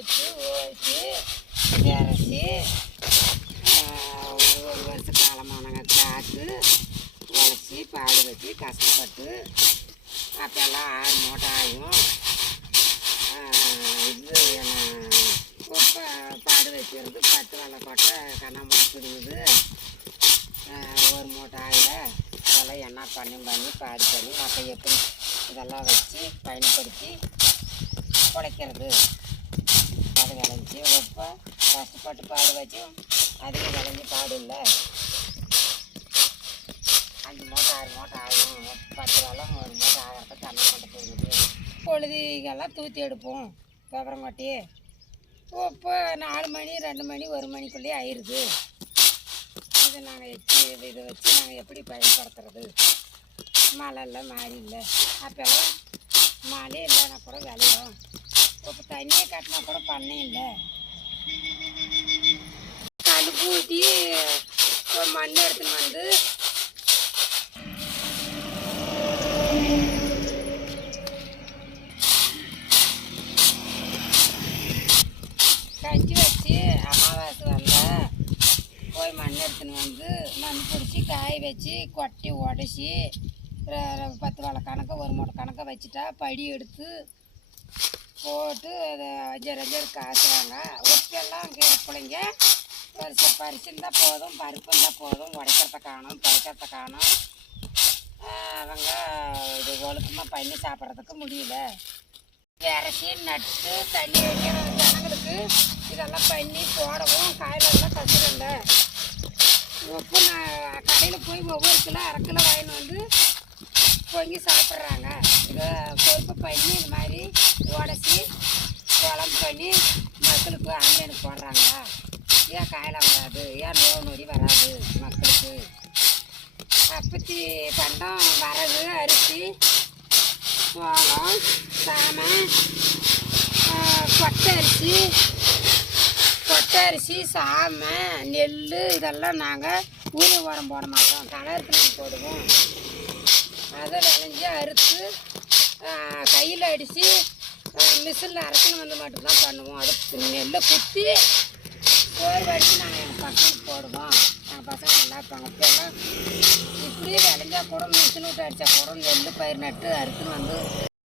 வச்சு ஓட்டி இறச்சி ஒரு வருஷ காலமானங்க காத்து உழைச்சி பாடு வச்சு கஷ்டப்பட்டு அப்போல்லாம் 6 மூட்டை ஆகும். இது இப்போ பாடு வச்சுருந்து 10 வெள்ளை கொட்டை கண்ணாமூட்டை பிடிங்குது. 1 மூட்டை ஆகல. இதெல்லாம் என்ன பண்ணி பாடு பண்ணி மற்ற எப்படி இதெல்லாம் வச்சு பயன்படுத்தி உழைக்கிறது. அது விளைஞ்சி இப்போ கஷ்டப்பட்டு பாடு வச்சு அதிகம் விளைஞ்சி பாடு இல்லை. 5 மூட்டை 6 மூட்டை ஆகும். 10 வெள்ளம் 1 மூட்டை ஆகிறதுக்கு கண்ணாமூட்டை போகுது. பொழுதுகெல்லாம் தூத்தி எடுப்போம் விவரம் கொட்டி. இப்போ 4 மணி 2 மணி 1 மணிக்குள்ளேயே ஆயிடுது. இதை நாங்கள் இதை வச்சு நாங்கள் எப்படி பயன்படுத்துறது? மழை இல்லை மாறி இல்லை. அப்போல்லாம் மழை இல்லைன்னா கூட விளையும். இப்போ தண்ணியை கட்டினா கூட பண்ணே இல்லை. கழுப்பு ஊற்றி மண் எடுத்துன்னு வந்து கஞ்சி வச்சு அமாவாசை வந்தால் போய் மண் எடுத்துன்னு வந்து மண் பிடிச்சி காய வச்சு கொட்டி உடச்சி 10 வெள்ளை கணக்கு 1 மூட்டை கணக்கை வச்சுட்டா படி எடுத்து போட்டு அதை அஞ்சர் காசுவாங்க. ஒப்பெல்லாம் பிள்ளைங்க பறிச்சுருந்தால் போதும், பருப்பு இருந்தால் போதும், உடைக்கிறத காணும் பறிக்கிறத காணும். அவங்க இது ஒழுக்கமாக பண்ணி சாப்பிட்றதுக்கு முடியல. இறச்சி நட்டு தண்ணி வைக்கிற ஜனங்களுக்கு இதெல்லாம் பண்ணி போடவும் காயிலெல்லாம் கஷ்டம் இல்லை. உப்பு நான் கடையில் போய் ஒவ்வொரு கிலோ 1/2 கிலோ வாங்கின்னு வந்து பொங்கி சாப்பிட்றாங்க. இதை பொறுப்பு பண்ணி இது மாதிரி உடச்சி குழம்பு பண்ணி மக்களுக்கு ஆன்லைனுக்கு போடுறாங்களா? ஏன் காயெல்லாம் வராது? ஏன் நோய் நொடி வராது மக்களுக்கு? அப்பத்தி பண்டம் வரகு அரிசி சோளம் சாமை கொட்டரிசி சாமை நெல் இதெல்லாம் நாங்கள் ஊரிய உரம் போட மாட்டோம். கலருக்கு போடுவோம். அதை விளைஞ்சி அறுத்து கையில் அடித்து மிஷினில் அரைச்சின்னு வந்து மட்டும்தான் பண்ணுவோம். அது நெல்லை குத்தி சோறு வடித்து நாங்கள் எங்கள் பசங்களுக்கு போடுவோம். எங்கள் பசங்க நல்லா இருப்பாங்க. இப்போல்லாம் இப்படியே விளைஞ்சா கூட மிஷின் விட்டு அடித்தா கூட நெல் பயிர் நட்டு அறுத்துன்னு வந்து